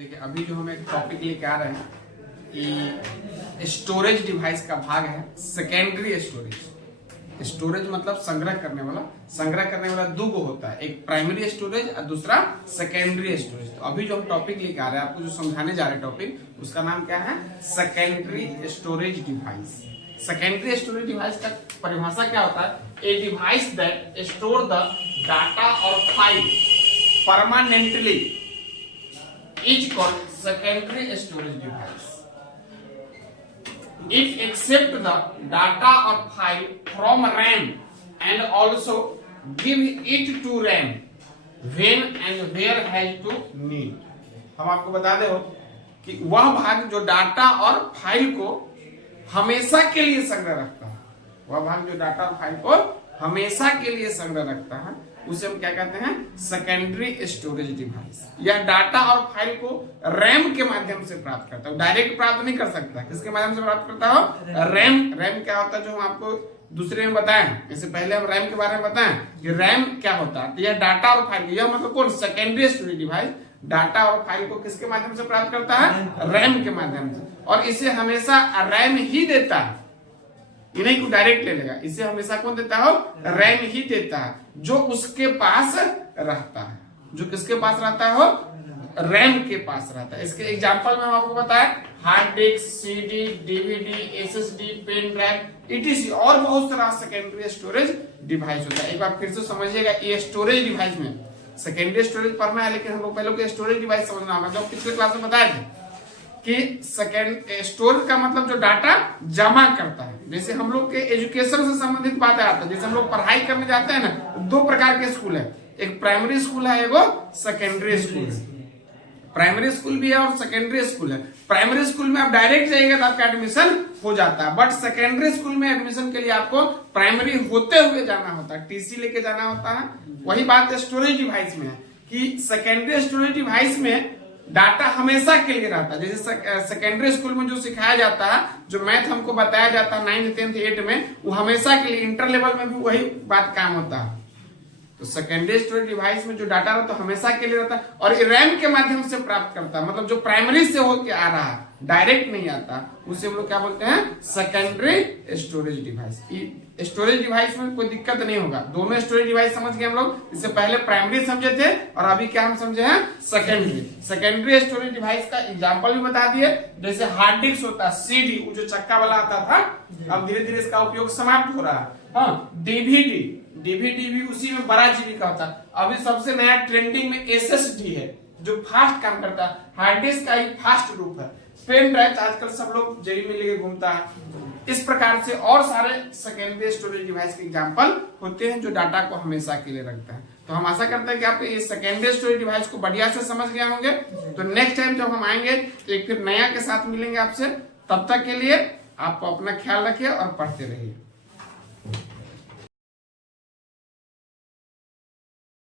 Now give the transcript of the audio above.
देखिए अभी जो हम एक टॉपिक लेके आ रहे हैं ये स्टोरेज डिवाइस का भाग है। Secondary storage. स्टोरेज मतलब संग्रह करने वाला दो गो होता है, एक प्राइमरी स्टोरेज और दूसरा सेकेंडरी स्टोरेज। तो अभी जो हम टॉपिक लेके आ रहे हैं, आपको जो समझाने जा रहे हैं टॉपिक, उसका नाम क्या है? Secondary storage device. Secondary storage device का परिभाषा क्या होता है? A device that store the data और file permanently is called secondary storage device. It accept the data or file from RAM and also give it to RAM when and where has to need। हम आपको बता दे कि वह भाग जो data और file को हमेशा के लिए संग्रह रखता है, वह भाग जो डाटा और फाइल को हमेशा के लिए संग्रह रखता है, उसे हम क्या कहते हैं? Secondary storage device. यह डाटा और फाइल को रैम के माध्यम से प्राप्त करता है, डायरेक्ट प्राप्त नहीं कर सकता। किसके माध्यम से प्राप्त करता हो? रैम। रैम क्या होता है जो हम आपको दूसरे में बताएं, इससे पहले हम रैम के बारे में बताएं कि रैम क्या होता है। तो यह डाटा और फाइल, यह मतलब कौन? सेकेंडरी स्टोरेज डिवाइस डाटा और फाइल को किसके माध्यम से प्राप्त करता है? रैम के माध्यम से। और इसे हमेशा रैम ही देता है, ये नहीं को डायरेक्ट ले लेगा। इसे हमेशा कौन देता हो? रैम ही देता है, जो उसके पास रहता है। जो किसके पास रहता हो? रैम के पास रहता है। इसके एग्जांपल में हम आपको बताएं, hard disk, CD, DVD, SSD, pen drive, ETC और बहुत सारा सेकेंडरी स्टोरेज डिवाइस होता है। एक बार फिर से समझिएगा, ये स्टोरेज डिवाइस में सेकेंडरी स्टोरेज पढ़ना है, लेकिन हम लोग पहले स्टोरेज डिवाइस समझना होगा। जो पिछले क्लास में बताए थे कि सेकेंड स्टोरेज का मतलब जो डाटा जमा करता है। जैसे हम लोग के एजुकेशन से संबंधित बातें आता है, जैसे हम लोग पढ़ाई करने जाते हैं ना, दो प्रकार के स्कूल है, एक प्राइमरी स्कूल है, एक सेकेंडरी स्कूल है। प्राइमरी स्कूल भी है और सेकेंडरी स्कूल है। प्राइमरी स्कूल में आप डायरेक्ट जाइएगा तो आपका एडमिशन हो जाता है, बट सेकेंडरी स्कूल में एडमिशन के लिए आपको प्राइमरी होते हुए जाना होता है, टीसी लेके जाना होता है। वही बात स्टोरेज डिवाइस में है कि सेकेंडरी स्टोरेज डिवाइस में डाटा हमेशा के लिए रहता है। जैसे सेकेंडरी स्कूल में जो सिखाया जाता है, जो मैथ हमको बताया जाता है 9th 10th 8th में, वो हमेशा के लिए इंटर लेवल में भी वही बात काम होता है। तो सेकेंडरी स्टोरेज डिवाइस में जो डाटा रहता है हमेशा के लिए रहता है, और ये रैम के माध्यम से प्राप्त करता है। मतलब जो प्राइमरी से होके आ रहा है, डायरेक्ट नहीं आता, उसे हम लोग क्या बोलते हैं? Secondary storage device. Storage device में कोई दिक्कत नहीं होगा, दोनों स्टोरेज डिवाइस समझ गए हम लोग। इससे पहले प्राइमरी समझे थे और अभी क्या हम समझे हैं? सेकेंडरी। सेकेंडरी स्टोरेज डिवाइस का एग्जांपल भी बता दिए, जैसे हार्ड डिस्क होता है, सीडी, वो जो चक्का वाला आता था, अब धीरे धीरे इसका उपयोग समाप्त हो रहा है। हाँ, डीवीडी, डीवीडी भी उसी में 12 GB का होता है। अभी सबसे नया ट्रेंडिंग में एसएसडी है, जो फास्ट काम करता है। हार्ड डिस्क का एक फास्ट रूप है। पेन ड्राइव आजकल सब लोग जेबी में लेके घूमता है। इस प्रकार से और सारे सेकेंडरी स्टोरेज डिवाइस के एग्जांपल होते हैं जो डाटा को हमेशा के लिए रखता है। तो हम आशा करते हैं कि आप इस सेकेंडरी स्टोरेज डिवाइस को बढ़िया से समझ गए होंगे। तो नेक्स्ट टाइम जब हम आएंगे तो एक फिर नया के साथ मिलेंगे आपसे। तब तक के लिए आप अपना ख्याल रखिए और पढ़ते रहिए।